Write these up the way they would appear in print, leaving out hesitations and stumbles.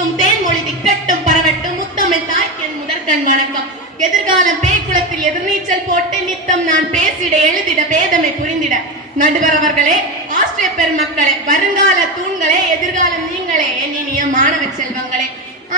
தித்திக்கும் தேன்மொழி திக்கட்டும் பரவட்டும் முத்தமிழ் தாய்க்கு என் முதற்கண் வணக்கம். எதிர்காலம் பேய்க்குளத்தில் எதிர்நீச்சல் போட்டு நித்தம் நான் பேசிட எழுதிட பேதமை புரிந்திட நடுவர் அவர்களே, ஆஸ்திரிய பெருமக்களே, வருங்கால தூண்களே, எதிர்காலம் நீங்களே, என் இனிய மாணவ செல்வங்களே,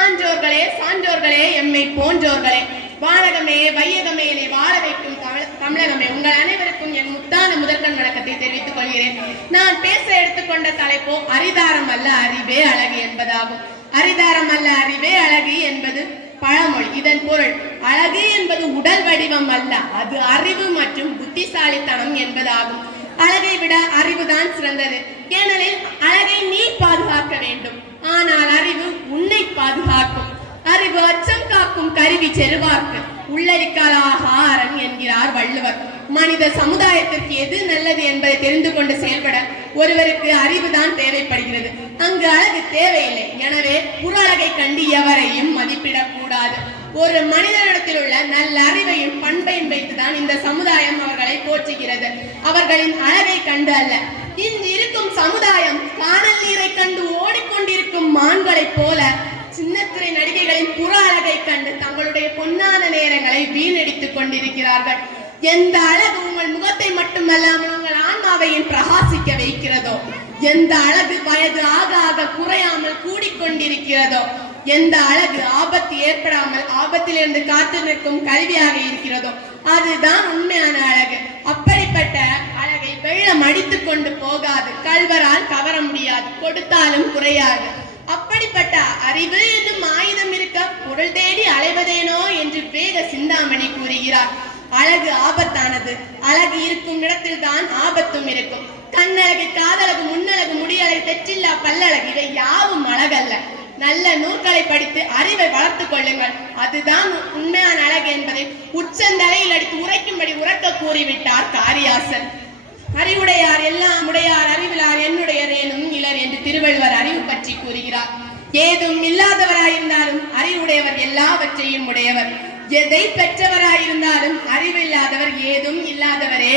ஆஞ்சோர்களே, சான்றோர்களே, எம்மை போன்றோர்களே, வானகமே வையகமே என்னை வாழ வைக்கும் தமிழகமே, உங்கள் அனைவருக்கும் என் முத்தான முதற்கண் வணக்கத்தை தெரிவித்துக் கொள்கிறேன். நான் பேச எடுத்துக்கொண்ட தலைப்போ அரிதாரம் அல்ல அறிவே அழகு என்பதாகும். அரிதாரம் அல்ல அறிவே அழகு என்பது பழமொழி. இதன் பொருள் அழகு என்பது உடல் வடிவம் அல்ல, அது அறிவு மற்றும் புத்திசாலித்தனம் என்பதாகும். அழகை விட அறிவுதான் சிறந்தது. ஏனெனில் அழகை நீ பாதுகாக்க வேண்டும், ஆனால் அறிவு உன்னை பாதுகாக்கும். அறிவு அச்சம் காக்கும் கருவி செருவார்க்கு உள்ளரிக்கலாக ஆரன் என்கிறார் வள்ளுவர். மனித சமுதாயத்திற்கு எது நல்லது என்பதை தெரிந்து கொண்டு செயல்பட ஒருவருக்கு அறிவுதான் தேவைப்படுகிறது. அங்கு அழகு தேவையில்லை. எனவே புற அழகை கண்டு எவரையும் மதிப்பிடக் கூடாது. ஒரு மனிதனிடத்தில் உள்ள நல்ல அறிவையும் பண்பையும் வைத்துதான் இந்த சமுதாயம் அவர்களை போற்றுகிறது, அவர்களின் அழகை கண்டு அல்ல. இன்று இருக்கும் சமுதாயம் காணல் நீரை கண்டு ஓடிக்கொண்டிருக்கும் மான்களைப் போல சின்னத்திரை நடிகைகளின் புற அழகை கண்டு தங்களுடைய பொன்னான நேரங்களை வீணடித்துக் கொண்டிருக்கிறார்கள். எந்த அழகு உங்கள் முகத்தை மட்டுமல்லாமல் உங்கள் ஆன்மாவையும் பிரகாசிக்க வைக்கிறதோ, எந்த அழகு வயது ஆக ஆக குறையாமல் கூடிக்கொண்டிருக்கிறதோ, எந்த அழகு ஆபத்து ஏற்படாமல் ஆபத்திலிருந்து காத்து நிற்கும் கருவியாக இருக்கிறதோ, அதுதான் உண்மையான அழகு. அப்படிப்பட்ட அழகை வெள்ளம் அடித்துக் கொண்டு போகாது, கள்வரால் கவர முடியாது, கொடுத்தாலும் குறையாது. அப்படிப்பட்ட அறிவு என்னும் ஆயுதம் இருக்க பொருள் தேடி அலைவதேனோ என்று வேத சிந்தாமணி கூறுகிறார். அழகு ஆபத்தானது. அழகு இருக்கும் இடத்தில் தான் ஆபத்தும் இருக்கும். கண்ணழகு, காதழகு, முன்னழகு, முடியழகு, தெற்றில்லா பல்லழகு, இவை யாவும் அழகல்ல. நல்ல நூல்களை படித்து அறிவை வளர்த்துக் கொள்ளுங்கள், அதுதான் உண்மையான அழகு என்பதை உச்சந்தலையில் அடித்து உரைக்கும்படி உறக்க கூறிவிட்டார் காரியாசன். அறிவுடையார் எல்லாம் உடையார், அறிவிலார் என்னுடையர் ஏனும் இலர் என்று திருவள்ளுவர் அறிவு பற்றி கூறுகிறார். ஏதும் இல்லாதவராயிருந்தாலும் அறிவுடையவர் எல்லாவற்றையும் உடையவர். எதை பெற்றவராயிருந்தாலும் அறிவில்லாதவர் ஏதும் இல்லாதவரே.